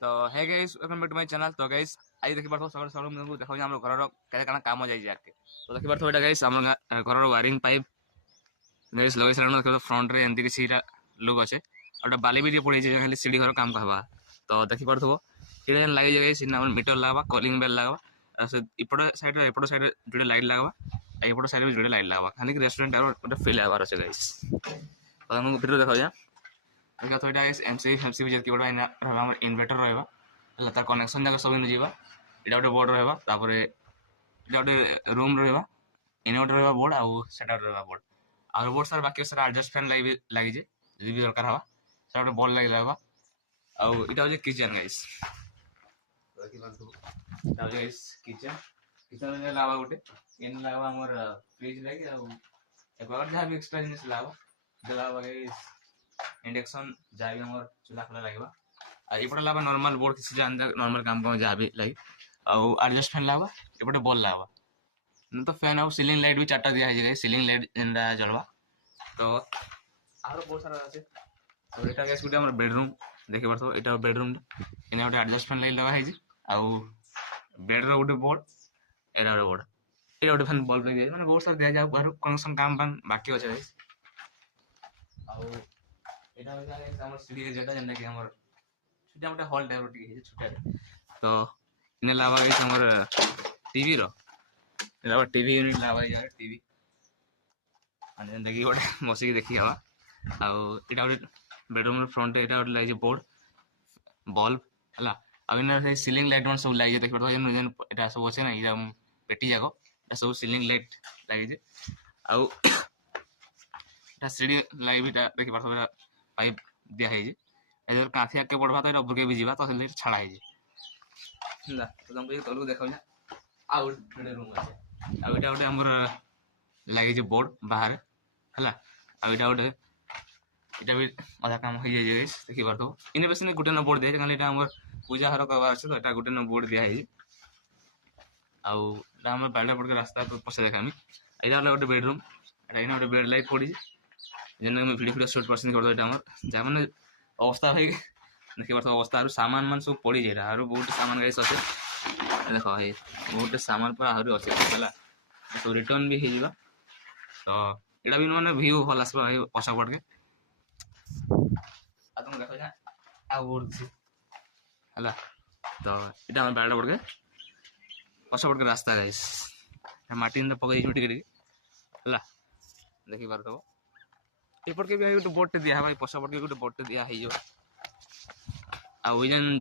तो hey guys welcome back to my channel. तो guys आज देखि बार सब सब हमको देखौ जे हमर घर केते काना काम जाई जाके तो देखि बार एटा गाइस हमर घर वायरिंग पाइप गाइस लगे सरण के फ्रंट रे एंती किसी लुक अछि और बाली भी पड़े जे खाली सीढ़ी घर काम करबा। तो देखि परथबो सीढ़ी लागे जे गाइस हमर मीटर लागबा कॉलिंग बेल लागबा से इपड़ साइड जोड़े लाइट लागबा एपड़ साइड में जोड़े लाइट लागबा खाली रेस्टोरेंट और फील आबार अछि गाइस। तो हमको वीडियो देखौ जा देखा तो एटा गाइस एमसी भी जति बडा हमर इन्वर्टर रहबा हला तार कनेक्शन जाक सब जीवा एटा गोटे बोर्ड रहबा तापर एटा गोटे रूम रहबा इन्वर्टर रहबा बोर्ड आउ सेटा रहबा बोर्ड आ बोर्ड सार बाकी सारा एडजस्ट फैन लागि जे जदी भी दरकार हवा सेटा गोटे बोर्ड लागि रहबा आउ एटा हो किचन गाइस। देखि बांधो एटा हो गाइस किचन में लावा गोटे इन लावा हमर फ्रिज लागि आउ एक बार जहां भी एक्स्ट्रा जिनिस लावा देलावा गाइस इंडक्शन जा भी हमर चूल्हा खला लागबा आ एपटे लाबा नॉर्मल बोर्ड किसी जे अंदर नॉर्मल काम को जा भी लागि आउ एडजस्ट फैन लाबा एपटे बॉल लाबा न तो फैन आउ सीलिंग लाइट भी चारटा दिया है सीलिंग लाइट एंडा जलवा। तो आरो बहुत सारा আছে तो एटा गाइस गुटे हमर बेडरूम देखि परतो एटा बेडरूम इने गोटे एडजस्ट फैन लागि लगा है जी आउ बेड रो गोटे बोर्ड एटा गोटे बोर्ड एटा गोटे फैन बल्ब लागि माने बहुत सारा दिया जाउ बाहर कनेक्शन काम बाकी अछि गाइस। आउ एटा हो जाए हमर सीढ़ी जेटा जने कि हमर छोटा मोटा हॉल टाइप टी है छोटा तो इने लावा गाइस हमर टीवी रो लावा टीवी यूनिट लावा यार टीवी अने देखि गोटे बसी देखि हवा आउ एटा गोटे बेडरूम फ्रंट एटा गोटे लागि बोर्ड बल्ब हला आ इने सीलिंग लाइट मन सब लागि देखि परतो जन एटा सब अछि ना इरा पेटी जाको एटा सब सीलिंग लाइट लागि जे आउ एटा सीढ़ी लागि भी देखि परतो पाइप दिया है जे एजर काफी आके पड़वा तो एटा बुके भी जीवा तो से छाड़ा है जे ना तो तुम ये तलु देखौ ना आउ गोटे रूम अछि आ एटा गोटे हमर लागि जे बोर्ड बाहर हला आ एटा गोटे एटा भी आधा काम हो जाय गाइस देखि परतो इने बस ने गोटे न बोर्ड दे खाली एटा हमर पूजा हर करवा अछि तो एटा गोटे न बोर्ड दिया है आउ एटा हमर बाल्डा पड़ के रास्ता पर पसे देखामी एटा गोटे बेडरूम एटा इने गोटे बेड लाइट पड़ी जेने में वीडियो शूट परसेंट करतो एटा हमर जा माने अवस्था भाई देखि परतो अवस्था आरो सामान मन सब पड़ी जेरा आरो बहुत सामान गाइस अछि देखो हे बहुत सामान पर आरो अछि हला तो रिटर्न भी हे जीवा तो एटा भी माने व्यू भल आसबा भाई पछा पड़ के आ तुम देखो जा आ और हला तो एटा हम बाल्डा पड़ के पछा पड़ के रास्ता गाइस माटी न पगई छुटी के हला देखि परतो एपट के भी गोटे बोर्ड दिया है भाई पछा पड़ के गोटे बोर्ड दिया है जो आ ओजन